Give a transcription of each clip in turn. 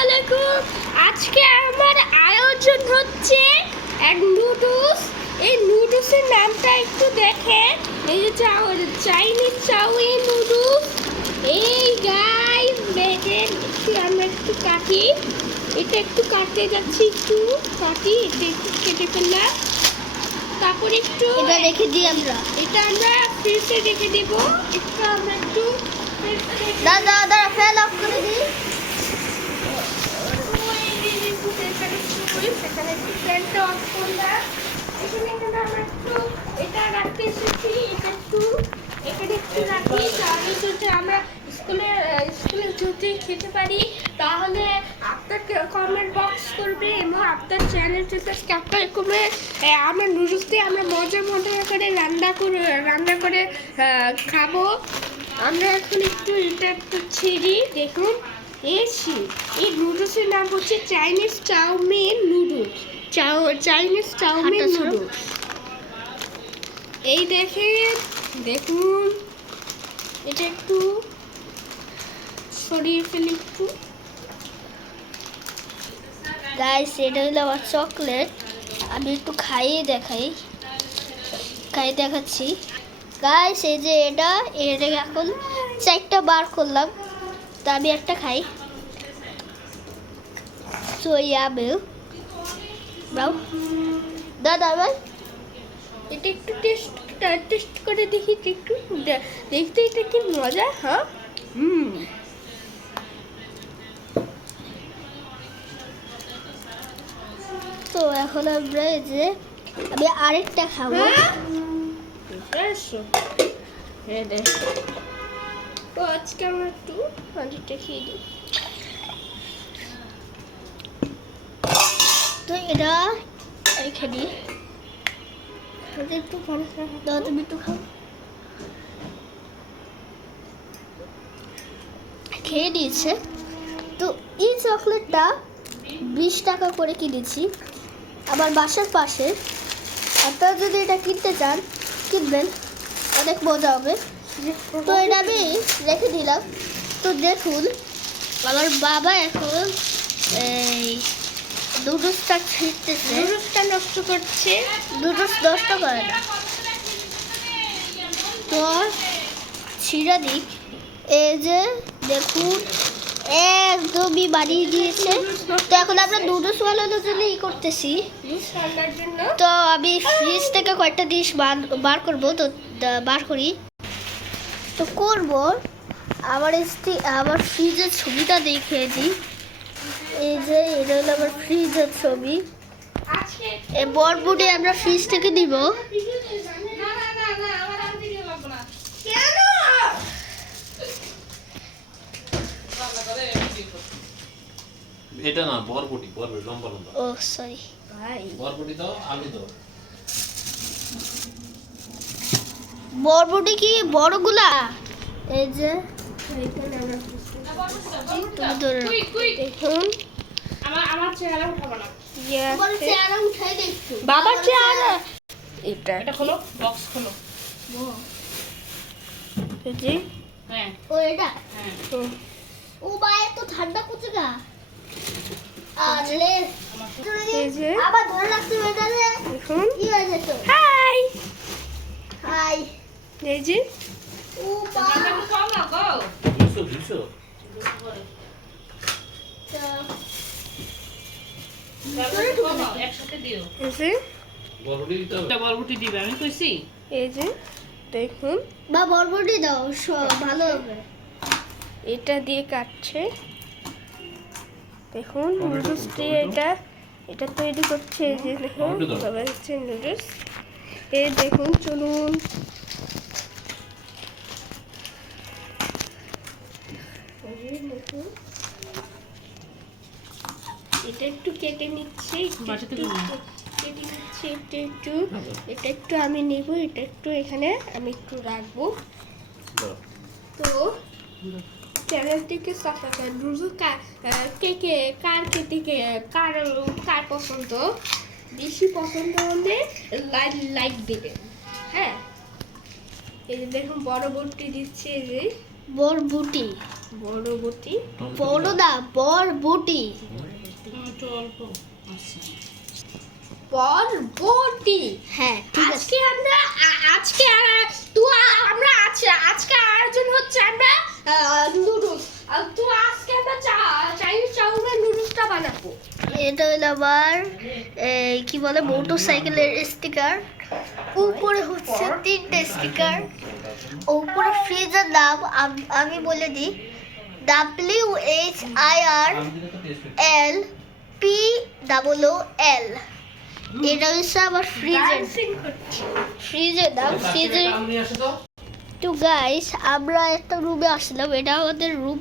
আলাইকুম। আজকে আমার আয়োজন হচ্ছে এক নুডলস। এই নুডলসের নামটা একটু দেখে, এই যে চাইনিজ চাউমিন নুডলস। এই গাইস দেখেন, আমরা একটু কাটি, এটা একটু কাটতে যাচ্ছি, একটু কাটি, এটা একটু কেটে ফেললাম। তারপর একটু এটা রেখে দিই এটা আমরা ফ্রিজে রেখে দেব। একটু আমরা একটু দাদা ফ্যান অফ করে দিই। সেখানে একটু ফ্যানটা অফ করলাম। এখানে আমরা একটু এটা রাখতে এসেছি, এখানে একটু রাখি, তাহলে যদি আমরা স্কুলে যদি খেতে পারি তাহলে আপনার কমেন্ট বক্স করবে এবং আপনার চ্যানেলটি সাবস্ক্রাইব করে আমরা নুডলস দিয়ে আমরা মজা করে রান্না করে খাবো। আমরা এখন একটু এটা একটু ছিঁড়ি, দেখুন এই নুডলসের নাম হচ্ছে Chinese chowmein noodles. Chinese chowmein noodles. এই দেখুন এটা একটু সরিয়ে ফেলি একটু। গাইস, এটা হলো আমার চকলেট। আমি একটু খাইয়ে দেখাচ্ছি গাইস। এই যে এটা এখন 4টা বার করলাম, তা আমি একটা খাই। সোয়া মিল্ক দাও দাদা ভাই, এটা একটু টেস্ট করে দেখি, একটু দেখতে এটা কি মজা। হ্যাঁ, তো এখন আমরা এই যে আমি আরেকটা খাবো। তো আজকে আমরা একটু পানিটা খেয়ে দিই। তো এটা রেখে দিই। একটু পানি দাও, তুমি একটু খাও। খেয়ে দিয়েছে। তো এই চকলেটটা 20 টাকা করে কিনেছি আমার বাসার পাশে। আপনারা যদি এটা কিনতে চান কিনবেন, অনেক মজা হবে। তো এটা আমি রেখে দিলাম। তো দেখুন, আমার বাবা এখন এই নুডলসটা ছিঁড়তেছে। নুডলসটা নষ্ট করছে। নুডলস নষ্ট করে না, তো ছিঁড়া দিক। এই যে দেখুন, একদমই বানিয়ে দিয়েছে। তো এখন আমরা নুডলস বানানোর জন্য করতেছি। তো আমি ফ্রিজ থেকে কয়েকটা জিনিস বার করবো। তো বার করি, তো করবো। আমার ফ্রিজের ছবিটা দেখিয়ে দিই। এই যে এটা হলো আমার ফ্রিজের ছবি। এই বরবটি আমরা ফ্রিজ থেকে দিব। এটা না, বরবটি লম্বা লম্বা। ও সরি ভাই, বরবটি দাও, আলু দাও। বরবটি কি বড়গুলা? এই যে এখানে আমরা তুমি ধরে দেখুন, আমার চেহারা উঠাবো না। তোমার চেহারা উঠাই দে একটু। বাবার চেহারা এটা খোলো, বক্স খোলো। জি, হ্যাঁ ও এটা হ্যাঁ। ও বাই, তো ঠান্ডা করছে গা। আরে এই যে আবার ধরে রাখতে এটা রে। দেখুন, কি হয়েছে তো? Hi, hi. এই যে ও বা দুশো একসাথে দিও। এই যে বরবটি দিতে হবে। বরবটি দিবে, আমি কইছি। এই যে দেখুন, বা বরবটি দাও, ভালো হবে। এটা দিয়ে কাটছে। দেখুন নুডলস দিয়ে এটা তৈরি করছে। এই যে দেখুন, সবাই হচ্ছে নুডলস। এই দেখুন, চলুন দেখুন, এটা একটু কেটে নিচ্ছে, এটা একটু আমি নেব, এটা একটু এখানে আমি একটু রাখবো। তো চ্যানেলটিকে সাবস্ক্রাইব করুন। কার পছন্দ, বেশি পছন্দ হলে লাইক দিবেন। হ্যাঁ, এই যে দেখুন বড় বড়টি দিচ্ছে, এই যে বরবটি বড়বটি বড় না, বরবটি। একটু অল্প আচ্ছা বড়বটি। হ্যাঁ ঠিক আছে। আজকে আমরা আজকে আয়োজন হচ্ছে আমরা নুডলস। তো আজকে আমরা চাইনিজ চাউমিন নুডলসটা বানাবো। এটা হলো আমার কি বলে মোটর সাইকেলের স্টিকার। উপরে হচ্ছে 3টে স্টিকার। উপরে ফ্রিজের নাম আমি বলে দিই, WHIRLPOOL। এটা হচ্ছে আমার ফ্রিজের নাম। তো গাইস, আমরা একটা রুমে আসলাম। এটা আমাদের রুম,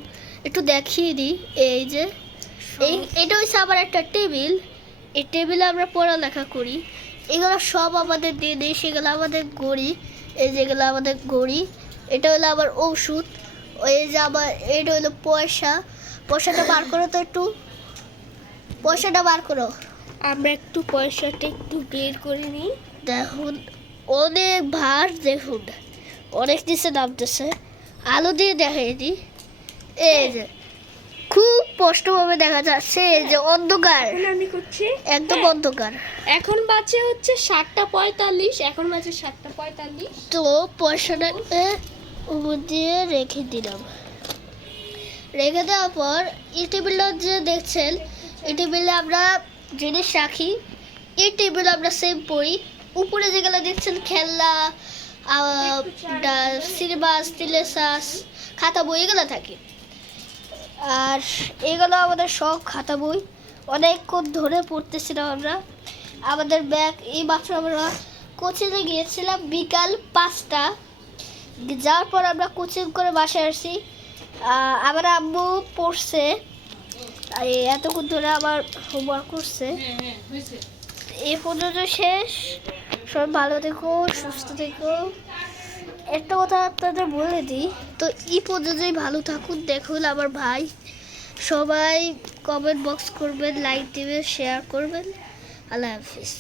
একটু দেখিয়ে দিই। এই যে এটা হচ্ছে আমার একটা টেবিল। এই টেবিলে আমরা পড়ালেখা করি। এগুলো সব আমাদের দিয়ে দিই, সেগুলো আমাদের ঘড়ি। এই যেগুলো আমাদের ঘড়ি। এটা হলো আমার ওষুধ। এই যে আমার এটা হলো পয়সাটা বার করো তো, একটু পয়সাটা বার করো। আমরা একটু পয়সাটা একটু বের করে নিই। দেখুন অনেক ভার, দেখুন অনেক নিচে নামতেছে। আলো দিয়ে দেখাই দিই। এই যে খুব স্পষ্টভাবে দেখা যাচ্ছে। এই যে অন্ধকার, এখন আমি করছি একদম অন্ধকার। এখন বাজে হচ্ছে 7:45। এখন বাজে 7:45। তো পয়সাটাকে উপর দিয়ে রেখে দিলাম। রেখে দেওয়ার পর এই টেবিলটা যে দেখছেন, এই টেবিলে আমরা জিনিস রাখি। এই টেবিলে আমরা সেভ করি। উপরে যেগুলো দেখছেন খেলনা, সিনেমা, স্টিলেসাস, খাতা বই, এগুলো থাকে। আর এগুলো আমাদের সব খাতা বই। অনেকক্ষণ ধরে পড়তেছিলাম আমরা। আমাদের ব্যাগ এই মাত্র আমরা কোচিংয়ে গিয়েছিলাম বিকাল 5টা। যাওয়ার পর আমরা কোচিং করে বাসায় আসছি। আমার আম্মু পড়ছে, এতক্ষণ ধরে আমার হোমওয়ার্ক করছে। হয়েছে এই পর্যন্ত শেষ। সবাই ভালো থেকো, সুস্থ থেকো। একটা কথা আপনাদের বলে দিই, তো এই পর্যন্তই ভালো থাকুন। দেখুন আমার ভাই, সবাই কমেন্ট বক্স করবেন, লাইক দেবেন, শেয়ার করবেন। আল্লাহ হাফিজ।